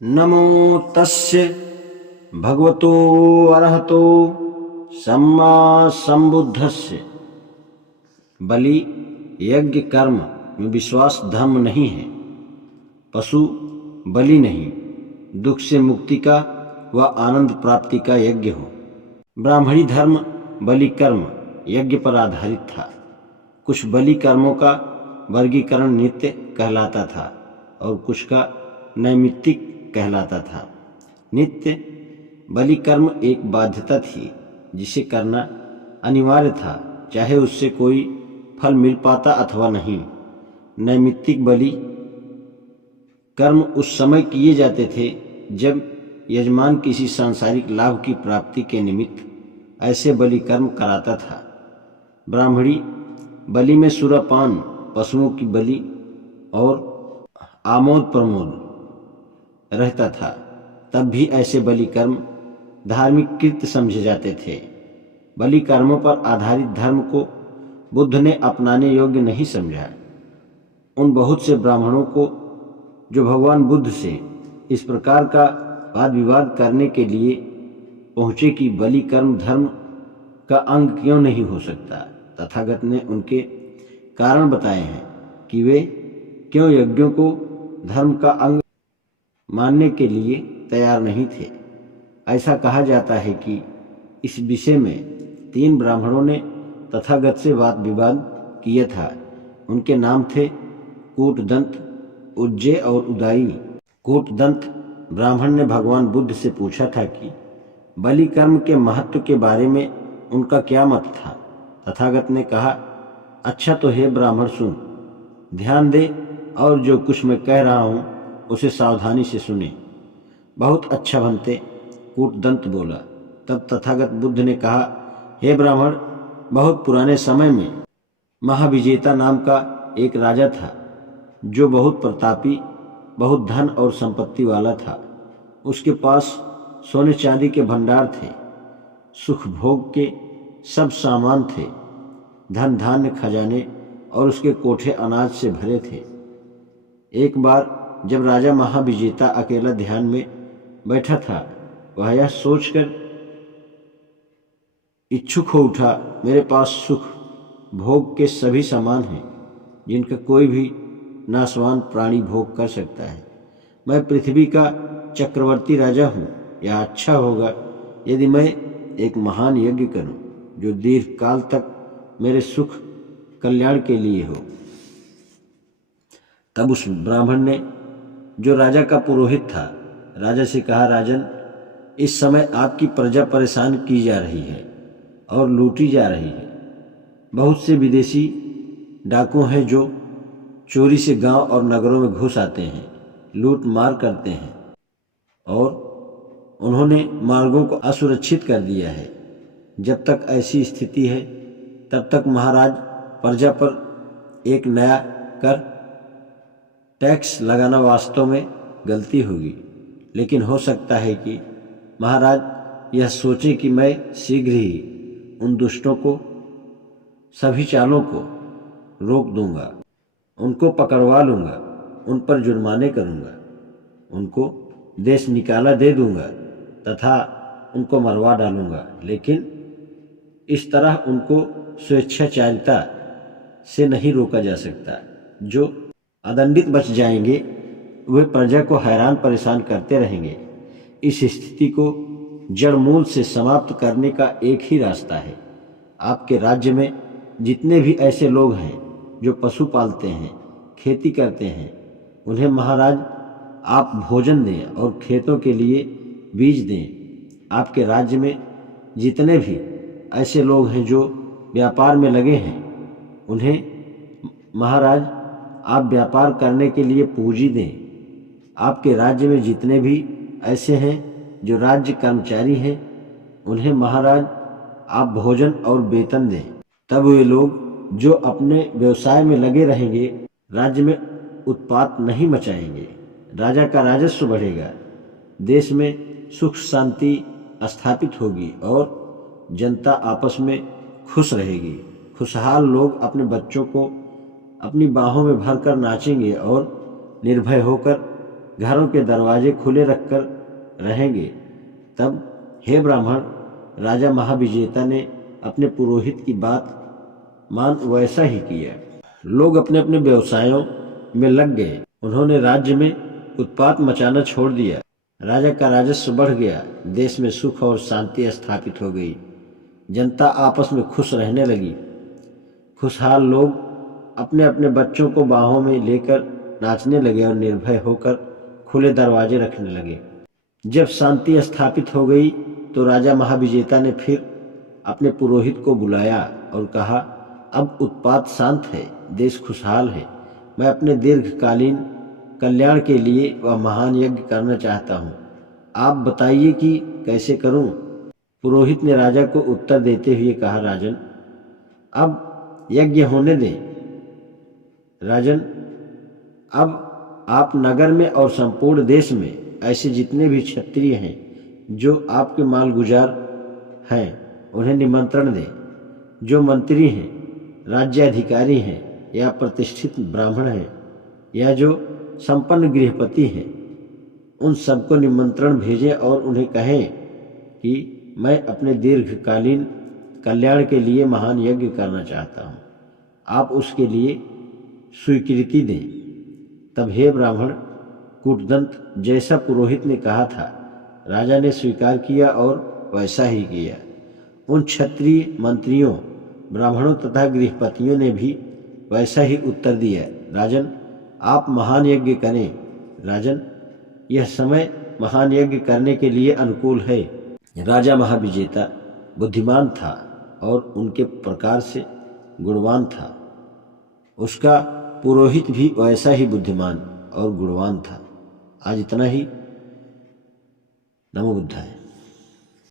नमो तस्य भगवतो अरहतो सम्मा संबुद्धस्य। बलि यज्ञ कर्म में विश्वास धर्म नहीं है। पशु बलि नहीं, दुख से मुक्ति का व आनंद प्राप्ति का यज्ञ हो। ब्राह्मणी धर्म बलि कर्म यज्ञ पर आधारित था। कुछ बलि कर्मों का वर्गीकरण नित्य कहलाता था और कुछ का नैमित्तिक कहलाता था। नित्य बलि कर्म एक बाध्यता थी जिसे करना अनिवार्य था, चाहे उससे कोई फल मिल पाता अथवा नहीं। नैमित्तिक बलि कर्म उस समय किए जाते थे जब यजमान किसी सांसारिक लाभ की प्राप्ति के निमित्त ऐसे बलि कर्म कराता था। ब्राह्मणी बलि में सुरापान, पशुओं की बलि और आमोद प्रमोद रहता था। तब भी ऐसे बलि कर्म धार्मिक कृत्य समझे जाते थे। बलि कर्मों पर आधारित धर्म को बुद्ध ने अपनाने योग्य नहीं समझा। उन बहुत से ब्राह्मणों को जो भगवान बुद्ध से इस प्रकार का वाद विवाद करने के लिए पहुँचे कि बलि कर्म धर्म का अंग क्यों नहीं हो सकता, तथागत ने उनके कारण बताए हैं कि वे क्यों यज्ञों को धर्म का अंग मानने के लिए तैयार नहीं थे। ऐसा कहा जाता है कि इस विषय में 3 ब्राह्मणों ने तथागत से वाद विवाद किया था। उनके नाम थे कूटदंत, उज्जय और उदाई। कूटदंत ब्राह्मण ने भगवान बुद्ध से पूछा था कि बलि कर्म के महत्व के बारे में उनका क्या मत था। तथागत ने कहा, अच्छा तो हे ब्राह्मण सुन, ध्यान दे और जो कुछ मैं कह रहा हूँ उसे सावधानी से सुने। बहुत अच्छा बनते, कूटदंत बोला। तब तथागत बुद्ध ने कहा, हे ब्राह्मण, बहुत पुराने समय में महाविजेता नाम का एक राजा था जो बहुत प्रतापी, बहुत धन और संपत्ति वाला था। उसके पास सोने चांदी के भंडार थे, सुख भोग के सब सामान थे, धन धान्य खजाने और उसके कोठे अनाज से भरे थे। एक बार जब राजा महाविजेता अकेला ध्यान में बैठा था, वह यह सोचकर इच्छुक हो उठा, मेरे पास सुख भोग के सभी सामान हैं जिनका कोई भी नाशवान प्राणी भोग कर सकता है। मैं पृथ्वी का चक्रवर्ती राजा हूँ। यह अच्छा होगा यदि मैं एक महान यज्ञ करूँ जो दीर्घ काल तक मेरे सुख कल्याण के लिए हो। तब उस ब्राह्मण ने, जो राजा का पुरोहित था, राजा से कहा, राजन, इस समय आपकी प्रजा परेशान की जा रही है और लूटी जा रही है। बहुत से विदेशी डाकू हैं जो चोरी से गांव और नगरों में घुस आते हैं, लूट मार करते हैं और उन्होंने मार्गों को असुरक्षित कर दिया है। जब तक ऐसी स्थिति है तब तक महाराज प्रजा पर एक नया कर टैक्स लगाना वास्तव में गलती होगी, लेकिन हो सकता है कि महाराज यह सोचें कि मैं शीघ्र ही उन दुष्टों को, सभी चालों को रोक दूंगा, उनको पकड़वा लूंगा, उन पर जुर्माने करूंगा, उनको देश निकाला दे दूंगा तथा उनको मरवा डालूंगा। लेकिन इस तरह उनको स्वेच्छाचारिता से नहीं रोका जा सकता। जो अदंडित बच जाएंगे वे प्रजा को हैरान परेशान करते रहेंगे। इस स्थिति को जड़ मूल से समाप्त करने का एक ही रास्ता है। आपके राज्य में जितने भी ऐसे लोग हैं जो पशु पालते हैं, खेती करते हैं, उन्हें महाराज आप भोजन दें और खेतों के लिए बीज दें। आपके राज्य में जितने भी ऐसे लोग हैं जो व्यापार में लगे हैं, उन्हें महाराज आप व्यापार करने के लिए पूंजी दें। आपके राज्य में जितने भी ऐसे हैं जो राज्य कर्मचारी हैं, उन्हें महाराज आप भोजन और वेतन दें। तब वे लोग जो अपने व्यवसाय में लगे रहेंगे, राज्य में उत्पात नहीं मचाएंगे, राजा का राजस्व बढ़ेगा, देश में सुख शांति स्थापित होगी और जनता आपस में खुश रहेगी। खुशहाल लोग अपने बच्चों को अपनी बाहों में भरकर नाचेंगे और निर्भय होकर घरों के दरवाजे खुले रखकर रहेंगे, तब हे ब्राह्मण, राजा महाविजेता ने अपने पुरोहित की बात मान वैसा ही किया। लोग अपने अपने व्यवसायों में लग गए। उन्होंने राज्य में उत्पात मचाना छोड़ दिया। राजा का राजस्व बढ़ गया। देश में सुख और शांति स्थापित हो गई। जनता आपस में खुश रहने लगी। खुशहाल लोग अपने अपने बच्चों को बाहों में लेकर नाचने लगे और निर्भय होकर खुले दरवाजे रखने लगे। जब शांति स्थापित हो गई तो राजा महाविजेता ने फिर अपने पुरोहित को बुलाया और कहा, अब उत्पात शांत है, देश खुशहाल है। मैं अपने दीर्घकालीन कल्याण के लिए वह महान यज्ञ करना चाहता हूँ। आप बताइए कि कैसे करूँ? पुरोहित ने राजा को उत्तर देते हुए कहा, राजन, अब यज्ञ होने दें। राजन, अब आप नगर में और संपूर्ण देश में ऐसे जितने भी क्षत्रिय हैं जो आपके मालगुजार हैं, उन्हें निमंत्रण दें। जो मंत्री हैं, राज्याधिकारी हैं या प्रतिष्ठित ब्राह्मण हैं या जो संपन्न गृहपति हैं, उन सबको निमंत्रण भेजें और उन्हें कहें कि मैं अपने दीर्घकालीन कल्याण के लिए महान यज्ञ करना चाहता हूँ। आप उसके लिए स्वीकृति दें। तब हे ब्राह्मण कूटदंत, जैसा पुरोहित ने कहा था, राजा ने स्वीकार किया और वैसा ही किया। उन क्षत्रिय मंत्रियों, ब्राह्मणों तथा गृहपतियों ने भी वैसा ही उत्तर दिया। राजन, आप महान यज्ञ करें। राजन, यह समय महान यज्ञ करने के लिए अनुकूल है। राजा महाविजेता बुद्धिमान था और उनके प्रकार से गुणवान था। उसका पुरोहित भी वैसा ही बुद्धिमान और गुणवान था। आज इतना ही। नमो बुद्धाय।